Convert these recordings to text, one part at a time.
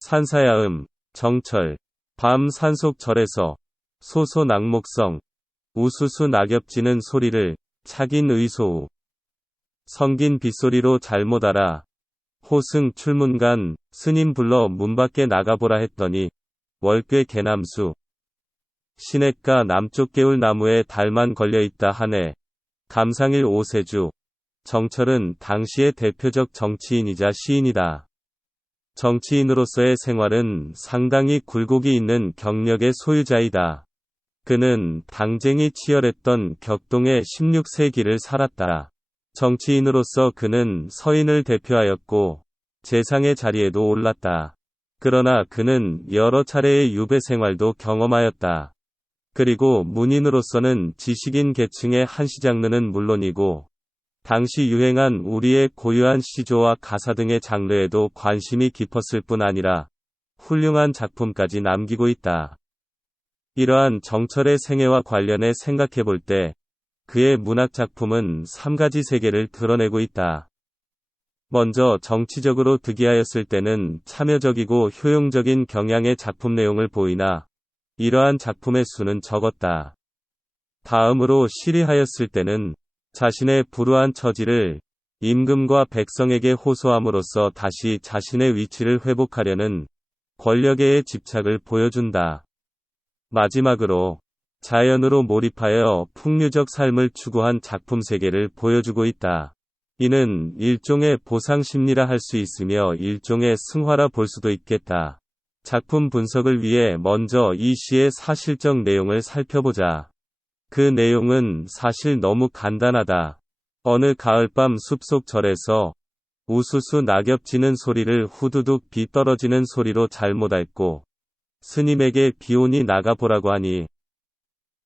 산사야음, 정철, 밤 산속 절에서 소소 낙목성, 우수수 낙엽지는 소리를 착인 의소우. 성긴 빗소리로 잘못 알아. 호승 출문간 스님 불러 문 밖에 나가보라 했더니 월괴 개남수. 시냇가 남쪽 개울 나무에 달만 걸려있다 하네. 감상일 오세주. 정철은 당시의 대표적 정치인이자 시인이다. 정치인으로서의 생활은 상당히 굴곡이 있는 경력의 소유자이다. 그는 당쟁이 치열했던 격동의 16세기를 살았다. 정치인으로서 그는 서인을 대표하였고 재상의 자리에도 올랐다. 그러나 그는 여러 차례의 유배 생활도 경험하였다. 그리고 문인으로서는 지식인 계층의 한시 장르는 물론이고 당시 유행한 우리의 고유한 시조와 가사 등의 장르에도 관심이 깊었을 뿐 아니라 훌륭한 작품까지 남기고 있다. 이러한 정철의 생애와 관련해 생각해볼 때 그의 문학 작품은 3가지 세계를 드러내고 있다. 먼저 정치적으로 득이하였을 때는 참여적이고 효용적인 경향의 작품 내용을 보이나 이러한 작품의 수는 적었다. 다음으로 시리하였을 때는 자신의 불우한 처지를 임금과 백성에게 호소함으로써 다시 자신의 위치를 회복하려는 권력에의 집착을 보여준다. 마지막으로 자연으로 몰입하여 풍류적 삶을 추구한 작품 세계를 보여주고 있다. 이는 일종의 보상심리라 할 수 있으며 일종의 승화라 볼 수도 있겠다. 작품 분석을 위해 먼저 이 시의 사실적 내용을 살펴보자. 그 내용은 사실 너무 간단하다. 어느 가을밤 숲속 절에서 우수수 낙엽 지는 소리를 후두둑 비 떨어지는 소리로 잘못 알고 스님에게 비온이 나가보라고 하니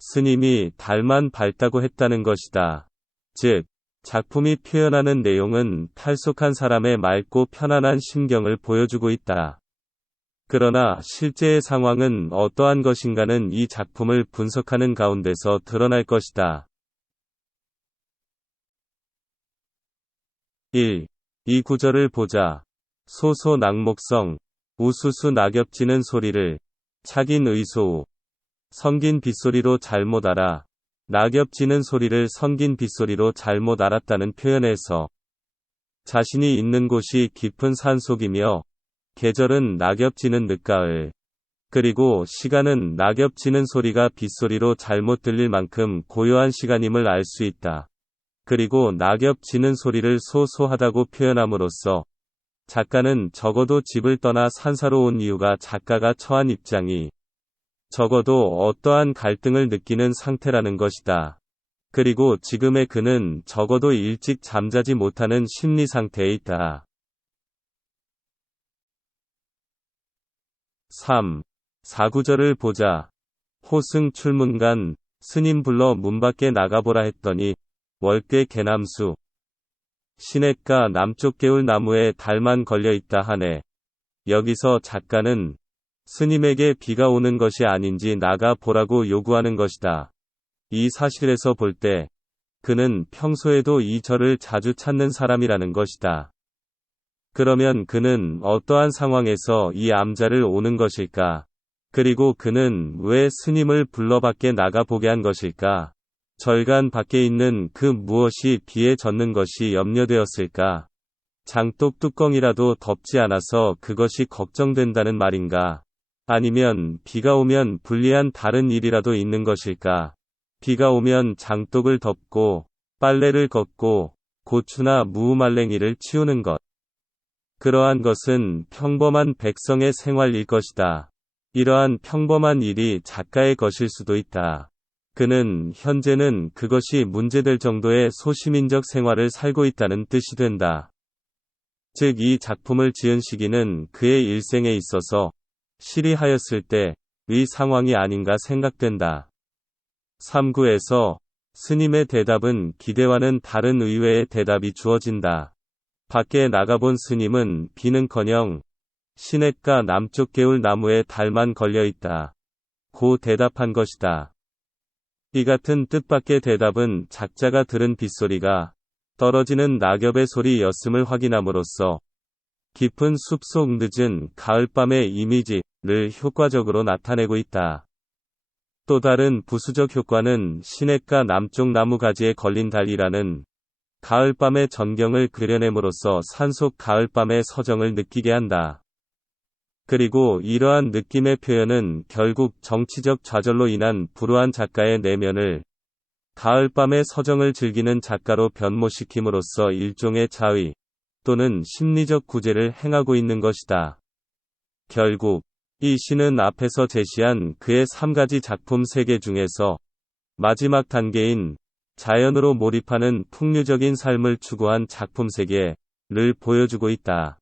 스님이 달만 밝다고 했다는 것이다. 즉, 작품이 표현하는 내용은 탈속한 사람의 맑고 편안한 심경을 보여주고 있다. 그러나 실제의 상황은 어떠한 것인가는 이 작품을 분석하는 가운데서 드러날 것이다. 1. 이 구절을 보자. 소소 낙목성, 우수수 낙엽 지는 소리를 착인 의소우. 성긴 빗소리로 잘못 알아. 낙엽 지는 소리를 성긴 빗소리로 잘못 알았다는 표현에서 자신이 있는 곳이 깊은 산속이며 계절은 낙엽 지는 늦가을, 그리고 시간은 낙엽 지는 소리가 빗소리로 잘못 들릴 만큼 고요한 시간임을 알 수 있다. 그리고 낙엽 지는 소리를 소소하다고 표현함으로써 작가는 적어도 집을 떠나 산사로 온 이유가 작가가 처한 입장이 적어도 어떠한 갈등을 느끼는 상태라는 것이다. 그리고 지금의 그는 적어도 일찍 잠자지 못하는 심리 상태에 있다. 3. 4구절을 보자. 호승 출문간 스님 불러 문 밖에 나가보라 했더니 월괴 개남수. 시냇가 남쪽 개울 나무에 달만 걸려있다 하네. 여기서 작가는 스님에게 비가 오는 것이 아닌지 나가 보라고 요구하는 것이다. 이 사실에서 볼 때 그는 평소에도 이 절을 자주 찾는 사람이라는 것이다. 그러면 그는 어떠한 상황에서 이 암자를 오는 것일까? 그리고 그는 왜 스님을 불러 밖에 나가 보게 한 것일까? 절간 밖에 있는 그 무엇이 비에 젖는 것이 염려되었을까? 장독 뚜껑이라도 덮지 않아서 그것이 걱정된다는 말인가? 아니면 비가 오면 불리한 다른 일이라도 있는 것일까? 비가 오면 장독을 덮고 빨래를 걷고 고추나 무말랭이를 치우는 것. 그러한 것은 평범한 백성의 생활일 것이다. 이러한 평범한 일이 작가의 것일 수도 있다. 그는 현재는 그것이 문제될 정도의 소시민적 생활을 살고 있다는 뜻이 된다. 즉, 이 작품을 지은 시기는 그의 일생에 있어서 시리하였을 때의 상황이 아닌가 생각된다. 3구에서 스님의 대답은 기대와는 다른 의외의 대답이 주어진다. 밖에 나가본 스님은 비는커녕 시냇가 남쪽 개울 나무에 달만 걸려있다 고 대답한 것이다. 이 같은 뜻밖의 대답은 작자가 들은 빗소리가 떨어지는 낙엽의 소리였음을 확인함으로써 깊은 숲속 늦은 가을밤의 이미지를 효과적으로 나타내고 있다. 또 다른 부수적 효과는 시냇가 남쪽 나무가지에 걸린 달이라는 가을밤의 전경을 그려냄으로써 산속 가을밤의 서정을 느끼게 한다. 그리고 이러한 느낌의 표현은 결국 정치적 좌절로 인한 불우한 작가의 내면을 가을밤의 서정을 즐기는 작가로 변모시킴으로써 일종의 자의 또는 심리적 구제를 행하고 있는 것이다. 결국 이 시는 앞에서 제시한 그의 3가지 작품 세계 중에서 마지막 단계인 자연으로 몰입하는 풍류적인 삶을 추구한 작품 세계를 보여주고 있다.